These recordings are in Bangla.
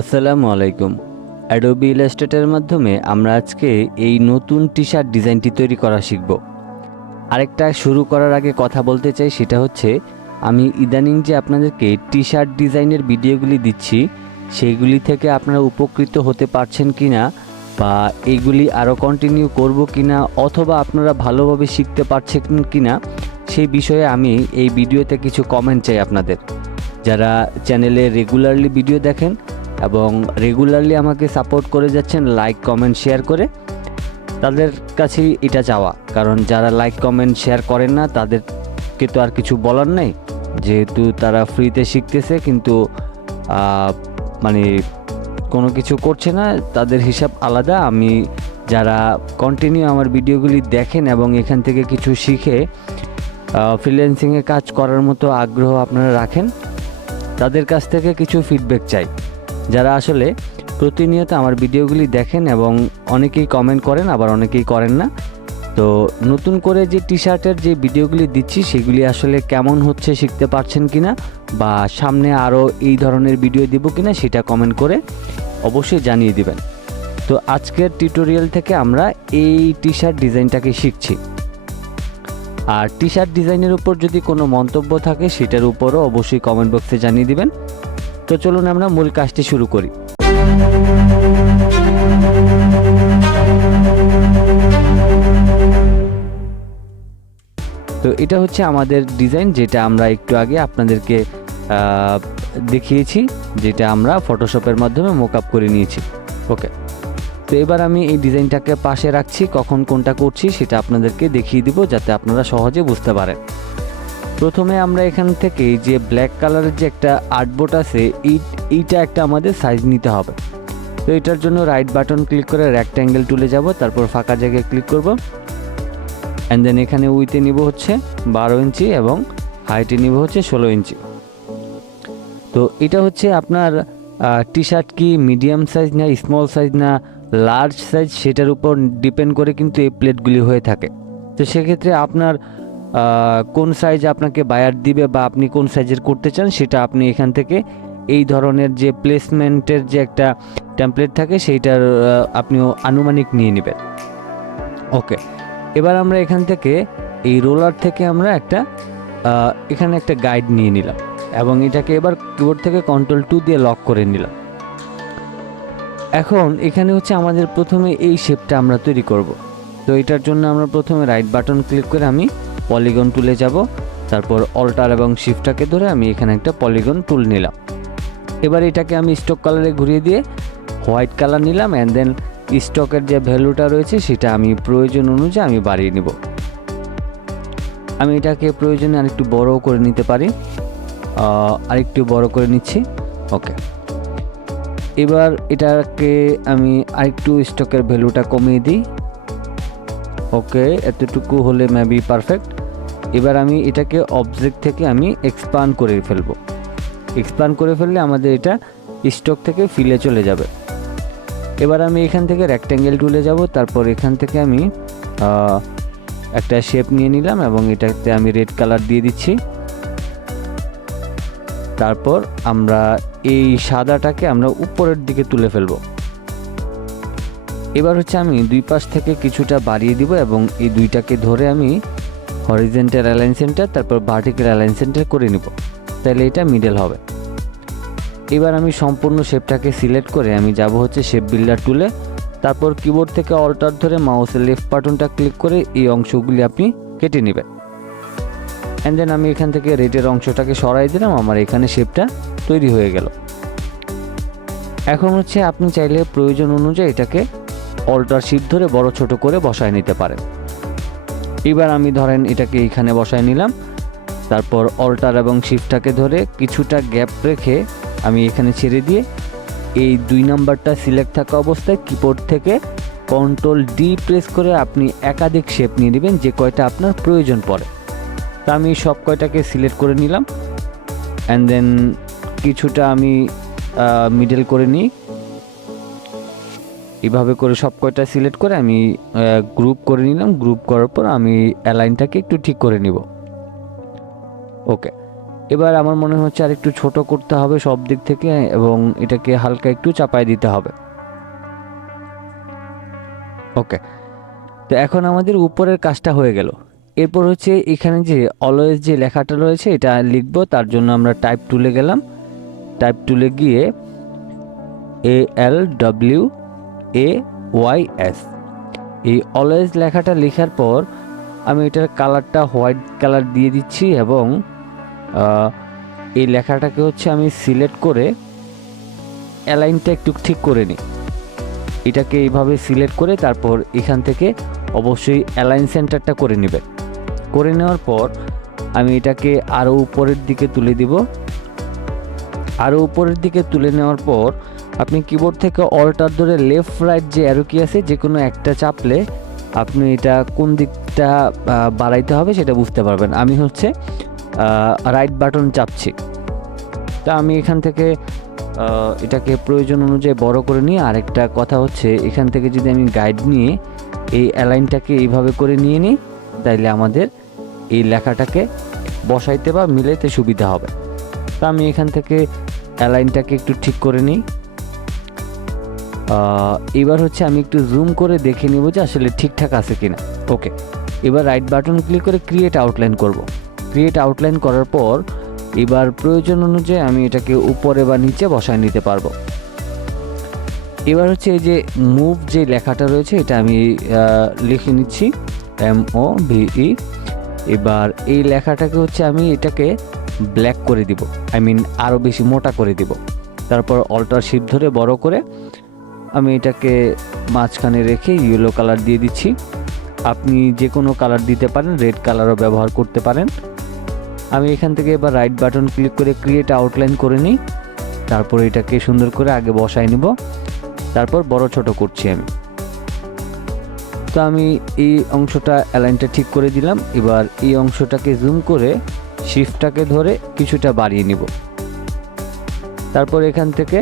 আসসালামু আলাইকুম। অ্যাডোবি ইলাস্ট্রেটরের মাধ্যমে আমরা আজকে এই নতুন টি-শার্ট ডিজাইনটি তৈরি করা শিখব। আরেকটা শুরু করার আগে কথা বলতে চাই, সেটা হচ্ছে আমি ইদানিং যে আপনাদেরকে টি-শার্ট ডিজাইনের ভিডিওগুলি দিচ্ছি সেইগুলি থেকে আপনারা উপকৃত হতে পারছেন কিনা, বা এইগুলি আরও কন্টিনিউ করব কিনা, অথবা আপনারা ভালোভাবে শিখতে পারছেন কিনা সেই বিষয়ে আমি এই ভিডিওতে কিছু কমেন্ট চাই আপনাদের। যারা চ্যানেলে রেগুলারলি ভিডিও দেখেন এবং রেগুলারলি আমাকে সাপোর্ট করে যাচ্ছেন লাইক কমেন্ট শেয়ার করে, তাদের কাছেই এটা চাওয়া। কারণ যারা লাইক কমেন্ট শেয়ার করেন না তাদেরকে তো আর কিছু বলার নেই, যেহেতু তারা ফ্রিতে শিখতেছে কিন্তু মানে কোনো কিছু করছে না, তাদের হিসাব আলাদা। আমি যারা কন্টিনিউ আমার ভিডিওগুলি দেখেন এবং এখান থেকে কিছু শিখে ফ্রিল্যান্সিংয়ে কাজ করার মতো আগ্রহ আপনারা রাখেন, তাদের কাছ থেকে কিছু ফিডব্যাক চাই। যারা আসলে প্রতিনিয়ত আমার ভিডিওগুলি দেখেন এবং অনেকেই কমেন্ট করেন, আবার অনেকেই করেন না। তো নতুন করে যে টি-শার্টের যে ভিডিওগুলি দিচ্ছি সেগুলি আসলে কেমন হচ্ছে, শিখতে পারছেন কিনা, বা সামনে আরও এই ধরনের ভিডিও দিব কিনা সেটা কমেন্ট করে অবশ্যই জানিয়ে দিবেন। তো আজকের টিউটোরিয়াল থেকে আমরা এই টি-শার্ট ডিজাইনটাকে শিখছি। আর টি-শার্ট ডিজাইনের উপর যদি কোনো মন্তব্য থাকে সেটার উপরও অবশ্যই কমেন্ট বক্সে জানিয়ে দিবেন। তো চলুন আমরা মূল কাজটি শুরু করি। তো এটা হচ্ছে আমাদের ডিজাইন, যেটা আমরা একটু আগে আপনাদেরকে দেখিয়েছি, যেটা আমরা ফটোশপের মাধ্যমে মকআপ করে নিয়েছি। ওকে, তো এবার আমি এই ডিজাইনটাকে পাশে রাখছি, কখন কোনটা করছি সেটা আপনাদেরকে দেখিয়ে দিব যাতে আপনারা সহজে বুঝতে পারেন। প্রথমে আমরা এখান থেকে যে ব্ল্যাক কালারের যে একটা আর্টবোর্ড আছে এইটা একটা আমাদের সাইজ নিতে হবে। তো এটার জন্য রাইট বাটন ক্লিক করে রেক্ট্যাঙ্গেল টুলে যাব, তারপর ফাঁকা জায়গায় ক্লিক করব, অ্যান্ড দেন এখানে উইথে নিব হচ্ছে 12 ইঞ্চি এবং হাইটে নিব হচ্ছে 16 ইঞ্চি। তো এটা হচ্ছে আপনার টি-শার্ট কি মিডিয়াম সাইজ না স্মল সাইজ না লার্জ সাইজ সেটার উপর ডিপেন্ড করে কিন্তু এই প্লেটগুলি হয়ে থাকে। তো সেক্ষেত্রে আপনার কোন সাইজ আপনাকে বায়ার দিবে বা আপনি কোন সাইজের করতে চান সেটা আপনি এখান থেকে এই ধরনের যে প্লেসমেন্টের যে একটা টেমপ্লেট থাকে সেইটার আপনিও আনুমানিক নিয়ে নেবেন। ওকে, এবার আমরা এখান থেকে এই রোলার থেকে আমরা এখানে একটা গাইড নিয়ে নিলাম এবং এটাকে এবার কিবোর্ড থেকে Ctrl+2 দিয়ে লক করে নিলাম। এখন এখানে হচ্ছে আমাদের প্রথমে এই শেপটা আমরা তৈরি করব। তো এটার জন্য আমরা প্রথমে রাইট বাটন ক্লিক করে আমি পলিগন টুলে যাব, তারপর অল্টার এবং শিফটটাকে ধরে আমি এখানে একটা পলিগন টুল নিলাম। এবার এটাকে আমি স্টক কালারে ঘুরিয়ে দিয়ে হোয়াইট কালার নিলাম, অ্যান্ড দেন স্টকের যে ভ্যালুটা রয়েছে সেটা আমি প্রয়োজন অনুযায়ী আমি বাড়িয়ে নিব। আমি এটাকে প্রয়োজনে আরেকটু বড় করে নিতে পারি, আরেকটু বড় করে নিচ্ছি। ওকে, এবার এটাকে আমি আরেকটু স্টকের ভ্যালুটা কমিয়ে দিই। ওকে, এতটুকু হলে মেবি পারফেক্ট। এবার আমি এটাকে অবজেক্ট থেকে আমি এক্সপান্ড করে ফেলবো। এক্সপান্ড করে ফেললে আমাদের এটা স্টক থেকে ফিলে চলে যাবে। এবার আমি এখান থেকে রেক্ট্যাঙ্গেল টুলে যাব, তারপর এখান থেকে আমি একটা শেপ নিয়ে নিলাম এবং এটাতে আমি রেড কালার দিয়ে দিচ্ছি। তারপর আমরা এই সাদাটাকে আমরা উপরের দিকে তুলে ফেলব। এবার হচ্ছে আমি দুই পাশ থেকে কিছুটা বাড়িয়ে দিব এবং এই দুইটাকে ধরে আমি হরিজন্টাল অ্যালাইন সেন্টার তারপর ভার্টিক্যাল অ্যালাইন সেন্টার করে নিব, তাহলে এটা মিডল হবে। এবার আমি সম্পূর্ণ শেপটাকে সিলেক্ট করে আমি যাব হচ্ছে শেপ বিল্ডার টুলে, তারপর কিবোর্ড থেকে অল্টার ধরে মাউসের লেফট বাটনটা ক্লিক করে এই অংশগুলি আপনি কেটে নেবেন। অ্যান্ড দেন আমি এখান থেকে রেডের অংশটাকে সরাই দিলাম, আমার এখানে শেপটা তৈরি হয়ে গেল। এখন হচ্ছে আপনি চাইলে প্রয়োজন অনুযায়ী এটাকে অল্টার শিফট ধরে বড় ছোট করে বসায় নিতে পারেন। এবার আমি ধরেন এটাকে এইখানে বসায় নিলাম, তারপর অল্টার এবং শিফটটাকে ধরে কিছুটা গ্যাপ রেখে আমি এখানে ছেড়ে দিয়ে এই 2 নাম্বারটা সিলেক্ট থাকা অবস্থায় কিবোর্ড থেকে Ctrl+D প্রেস করে আপনি একাধিক শেপ নিয়ে নেবেন যে কয়টা আপনার প্রয়োজন পড়ে। তা আমি সব কয়টাকে সিলেক্ট করে নিলাম, অ্যান্ড দেন কিছুটা আমি মিডল করে নিই। এভাবে করে সব কয়টা সিলেক্ট করে আমি গ্রুপ করে নিলাম। গ্রুপ করার পর আমি অ্যালাইনটাকে একটু ঠিক করে নিব। ওকে, এবার আমার মনে হচ্ছে আর একটু ছোট করতে হবে সব দিক থেকে এবং এটাকে হালকা একটু চাপায় দিতে হবে। ওকে, তো এখন আমাদের উপরের কাজটা হয়ে গেল। এরপর হচ্ছে এখানে যে অলওয়েজ যে লেখাটা রয়েছে এটা লিখবো। তার জন্য আমরা টাইপ টুলে গেলাম, টাইপ টুলে গিয়ে ALWAYS এই অলওয়েজ লেখাটা লেখার পর আমি এটার কালারটা হোয়াইট কালার দিয়ে দিচ্ছি এবং এই লেখাটাকে হচ্ছে আমি সিলেক্ট করে অ্যালাইনটা একটু ঠিক করে নিই। এটাকে এইভাবে সিলেক্ট করে তারপর এখান থেকে অবশ্যই অ্যালাইন সেন্টারটা করে নেবেন। করে নেওয়ার পর আমি এটাকে আরও উপরের দিকে তুলে দিব। আরও উপরের দিকে তুলে নেওয়ার পর আপনি কিবোর্ড থেকে অল্টার ধরে লেফট রাইট যে অ্যারো কি আছে যে কোনো একটা চাপলে আপনি এটা কোন দিকটা বাড়াইতে হবে সেটা বুঝতে পারবেন। আমি হচ্ছে রাইট বাটন চাপছি। তা আমি এখান থেকে এটাকে প্রয়োজন অনুযায়ী বড় করে নিয়ে আরেকটা কথা হচ্ছে এখান থেকে যদি আমি গাইড নিয়ে এই অ্যালাইনটাকে এইভাবে করে নিয়ে নিই তাইলে আমাদের এই লেখাটাকে বসাইতে বা মিলাইতে সুবিধা হবে। তা আমি এখান থেকে অ্যালাইনটাকে একটু ঠিক করে নিই। এবার হচ্ছে আমি একটু জুম করে দেখে নিব যে আসলে ঠিকঠাক আছে কিনা। ওকে, এবার রাইট বাটন ক্লিক করে ক্রিয়েট আউটলাইন করব। ক্রিয়েট আউটলাইন করার পর এবার প্রয়োজন অনুযায়ী আমি এটাকে উপরে বা নিচে বসায় নিতে পারবো। এবার হচ্ছে এই যে মুভ যে লেখাটা রয়েছে এটা আমি লিখে নিচ্ছি MOVE। এবার এই লেখাটাকে হচ্ছে আমি এটাকে ব্ল্যাক করে দিব, আরও বেশি মোটা করে দিব। তারপর অল্টার শিফট ধরে বড় করে আমি এটাকে মাঝখানে রেখে ইয়েলো কালার দিয়ে দিচ্ছি। আপনি যে কোনো কালার দিতে পারেন, রেড কালারও ব্যবহার করতে পারেন। আমি এখান থেকে এবার রাইট বাটন ক্লিক করে ক্রিয়েট আউটলাইন করে নিই। তারপর এটাকে সুন্দর করে আগে বসাই নিব, তারপর বড় ছোট করছি আমি। তো আমি এই অংশটা অ্যালাইনটা ঠিক করে দিলাম। এবার এই অংশটাকে জুম করে শিফটটাকে ধরে কিছুটা বাড়িয়ে নিব। তারপর এখান থেকে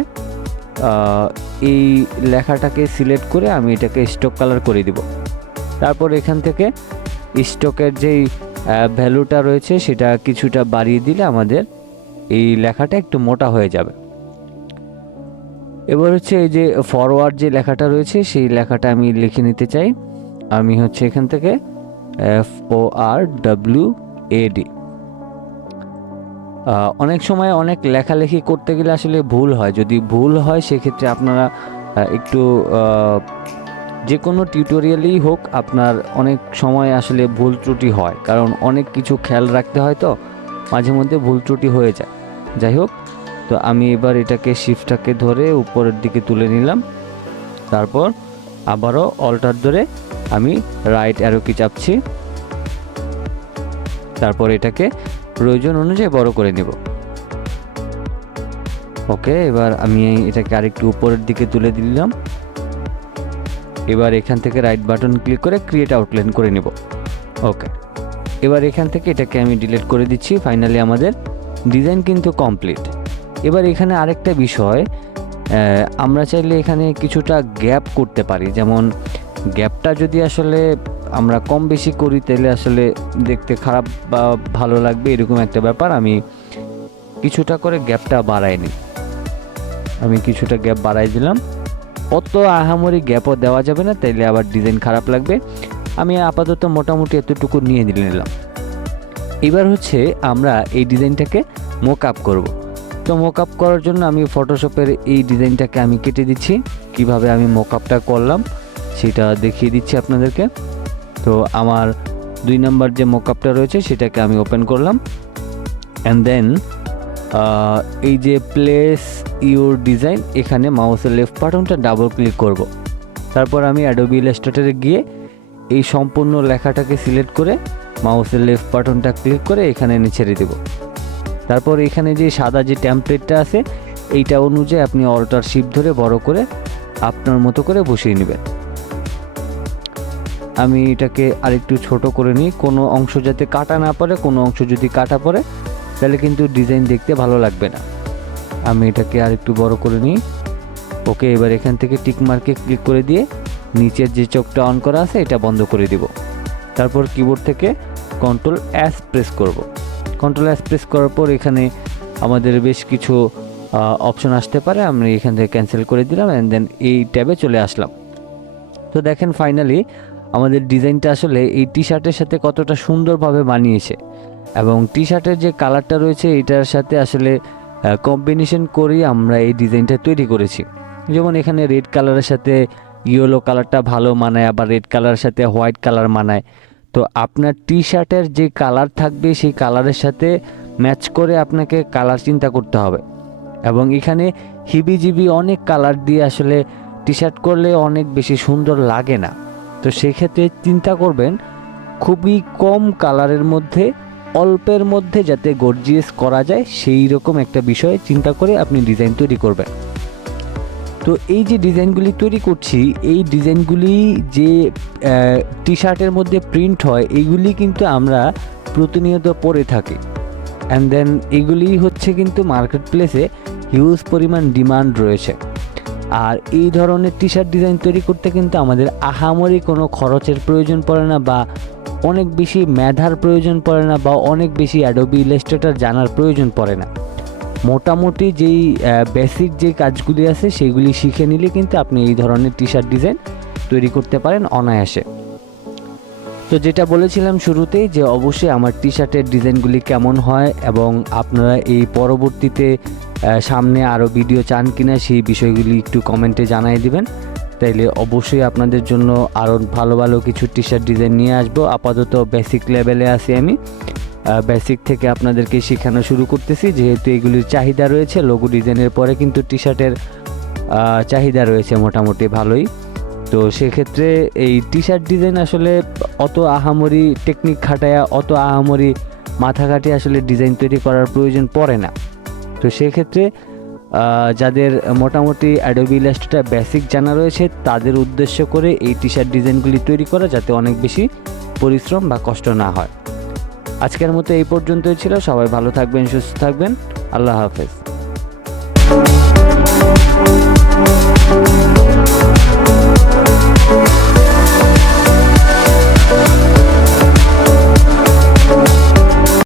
এই লেখাটাকে সিলেক্ট করে আমি এটাকে স্টক কালার করে দিব। তারপর এখান থেকে স্টকের যেই ভ্যালুটা রয়েছে সেটা কিছুটা বাড়িয়ে দিলে আমাদের এই লেখাটা একটু মোটা হয়ে যাবে। এবার হচ্ছে এই যে ফরওয়ার্ড যে লেখাটা রয়েছে সেই লেখাটা আমি লিখে নিতে চাই। আমি হচ্ছে এখান থেকে FORWARD। অনেক সময় অনেক লেখালেখি করতে গেলে আসলে ভুল হয়। যদি ভুল হয় সেক্ষেত্রে আপনারা একটু যে কোনো টিউটোরিয়ালেই হোক আপনার অনেক সময় আসলে ভুল ত্রুটি হয়, কারণ অনেক কিছু খেয়াল রাখতে হয়, তো মাঝে মধ্যে ভুল ত্রুটি হয়ে যায়। যাই হোক, তো আমি এবার এটাকে শিফটটাকে ধরে উপরের দিকে তুলে নিলাম। তারপর আবারও অল্টার ধরে আমি রাইট অ্যারো কি চাপছি। তারপর এটাকে প্রয়োজন অনুযায়ী বড় করে নেব। ওকে, এবার আমি এটাকে আরেকটু উপরের দিকে তুলে দিলাম। এবার এখান থেকে রাইট বাটন ক্লিক করে ক্রিয়েট আউটলাইন করে নেব। ওকে, এবার এখান থেকে এটাকে আমি ডিলিট করে দিচ্ছি। ফাইনালি আমাদের ডিজাইন কিন্তু কমপ্লিট। এবার এখানে আরেকটা বিষয়, আমরা চাইলে এখানে কিছুটা গ্যাপ করতে পারি। যেমন গ্যাপটা যদি আসলে আমরা কম বেশি করি তাহলে আসলে দেখতে খারাপ বা ভালো লাগবে এরকম একটা ব্যাপার। আমি কিছুটা করে গ্যাপটা বাড়াই নিই। আমি কিছুটা গ্যাপ বাড়াই দিলাম। অত আহামরি গ্যাপও দেওয়া যাবে না, তাইলে আবার ডিজাইন খারাপ লাগবে। আমি আপাতত মোটামুটি এতটুকু নিয়ে নিলাম। এবার হচ্ছে আমরা এই ডিজাইনটাকে মক আপ করবো। তো মক আপ করার জন্য আমি ফটোশপের এই ডিজাইনটাকে আমি কেটে দিচ্ছি। কিভাবে আমি মক আপটা করলাম সেটা দেখিয়ে দিচ্ছি আপনাদেরকে। তো আমার 2 নম্বর যে মক আপটা রয়েছে সেটাকে আমি ওপেন করলাম। অ্যান্ড দেন এই যে প্লেস ইউর ডিজাইন, এখানে মাউসের লেফট বাটনটা ডাবল ক্লিক করব। তারপর আমি অ্যাডোবি ইলাস্ট্রেটরে গিয়ে এই সম্পূর্ণ লেখাটাকে সিলেক্ট করে মাউসের লেফট বাটনটা ক্লিক করে এখানে এনে ছেড়ে দেব। তারপর এখানে যে সাদা যে টেমপ্লেটটা আছে এইটা অনুযায়ী আপনি অল্টার শিফট ধরে বড় করে আপনার মতো করে বসিয়ে নেবেন। আমি এটাকে আরেকটু ছোট করে নিই, কোনো অংশ যাতে কাটা না পড়ে। কোনো অংশ যদি কাটা পড়ে তাহলে কিন্তু ডিজাইন দেখতে ভালো লাগবে না। আমি এটাকে আরেকটু বড় করে নিই। ওকে, এবার এখান থেকে টিক মার্কে ক্লিক করে দিয়ে নিচের যে চোখটা অন করা আছে এটা বন্ধ করে দিব। তারপর কিবোর্ড থেকে Ctrl+S প্রেস করব। কন্ট্রোল এস প্রেস করার পর এখানে আমাদের বেশ কিছু অপশন আসতে পারে, আমরা এখান থেকে ক্যান্সেল করে দিলাম অ্যান্ড দেন এই ট্যাবে চলে আসলাম। তো দেখেন ফাইনালি আমাদের ডিজাইনটা আসলে এই টি শার্টের সাথে কতটা সুন্দরভাবে বানিয়েছে, এবং টি শার্টের যে কালারটা রয়েছে এটার সাথে আসলে কম্বিনেশন করেই আমরা এই ডিজাইনটা তৈরি করেছি। যেমন এখানে রেড কালারের সাথে ইয়েলো কালারটা ভালো মানায়, আবার রেড কালারের সাথে হোয়াইট কালার মানায়। তো আপনার টি শার্টের যে কালার থাকবে সেই কালারের সাথে ম্যাচ করে আপনাকে কালার চিন্তা করতে হবে, এবং এখানে হিবিজিবি অনেক কালার দিয়ে আসলে টি শার্ট করলে অনেক বেশি সুন্দর লাগে না। তো সেক্ষেত্রে চিন্তা করবেন খুবই কম কালারের মধ্যে অল্পের মধ্যে যাতে গর্জিয়াস করা যায় সেই রকম একটা বিষয় চিন্তা করে আপনি ডিজাইন তৈরি করবেন। তো এই যে ডিজাইনগুলি তৈরি করছি, এই ডিজাইনগুলি যে টি শার্টের মধ্যে প্রিন্ট হয় এইগুলি কিন্তু আমরা প্রতিনিয়ত পরে থাকি, অ্যান্ড দেন এগুলি হচ্ছে কিন্তু মার্কেট প্লেসে হিউজ পরিমাণ ডিমান্ড রয়েছে। আর এই ধরনের টি শার্ট ডিজাইন তৈরি করতে কিন্তু আমাদের আহামরি কোনো খরচের প্রয়োজন পড়ে না, বা অনেক বেশি মেধার প্রয়োজন পড়ে না, বা অনেক বেশি অ্যাডোবি ইলাস্ট্রেটর জানার প্রয়োজন পড়ে না। মোটামুটি যেই বেসিক যে কাজগুলি আছে সেইগুলি শিখে নিলে কিন্তু আপনি এই ধরনের টি শার্ট ডিজাইন তৈরি করতে পারেন অনায়াসে। তো যেটা বলেছিলাম শুরুতেই যে অবশ্যই আমার টি শার্টের ডিজাইনগুলি কেমন হয়, এবং আপনারা এই পরবর্তীতে সামনে আরও ভিডিও চান কিনা সেই বিষয়গুলি একটু কমেন্টে জানিয়ে দিবেন। তাইলে অবশ্যই আপনাদের জন্য আরও ভালো ভালো কিছু টি শার্ট ডিজাইন নিয়ে আসবো। আপাতত বেসিক লেভেলে আছি আমি, বেসিক থেকে আপনাদেরকে শেখানো শুরু করতেছি, যেহেতু এগুলির চাহিদা রয়েছে। লোগো ডিজাইনের পরে কিন্তু টি শার্টের চাহিদা রয়েছে মোটামুটি ভালোই। তো সেক্ষেত্রে এই টি শার্ট ডিজাইন আসলে অত আহামরি টেকনিক খাটায়া, অত আহামরি মাথা খাটিয়ে আসলে ডিজাইন তৈরি করার প্রয়োজন পড়ে না। তো সেক্ষেত্রে যাদের মোটামুটি অ্যাডোবি ইলাস্ট্রেটর বেসিক জানা রয়েছে তাদের উদ্দেশ্য করে এই টি শার্ট ডিজাইনগুলি তৈরি করা, যাতে অনেক বেশি পরিশ্রম বা কষ্ট না হয়। আজকের মতো এই পর্যন্তই ছিল। সবাই ভালো থাকবেন, সুস্থ থাকবেন। আল্লাহ হাফেজ।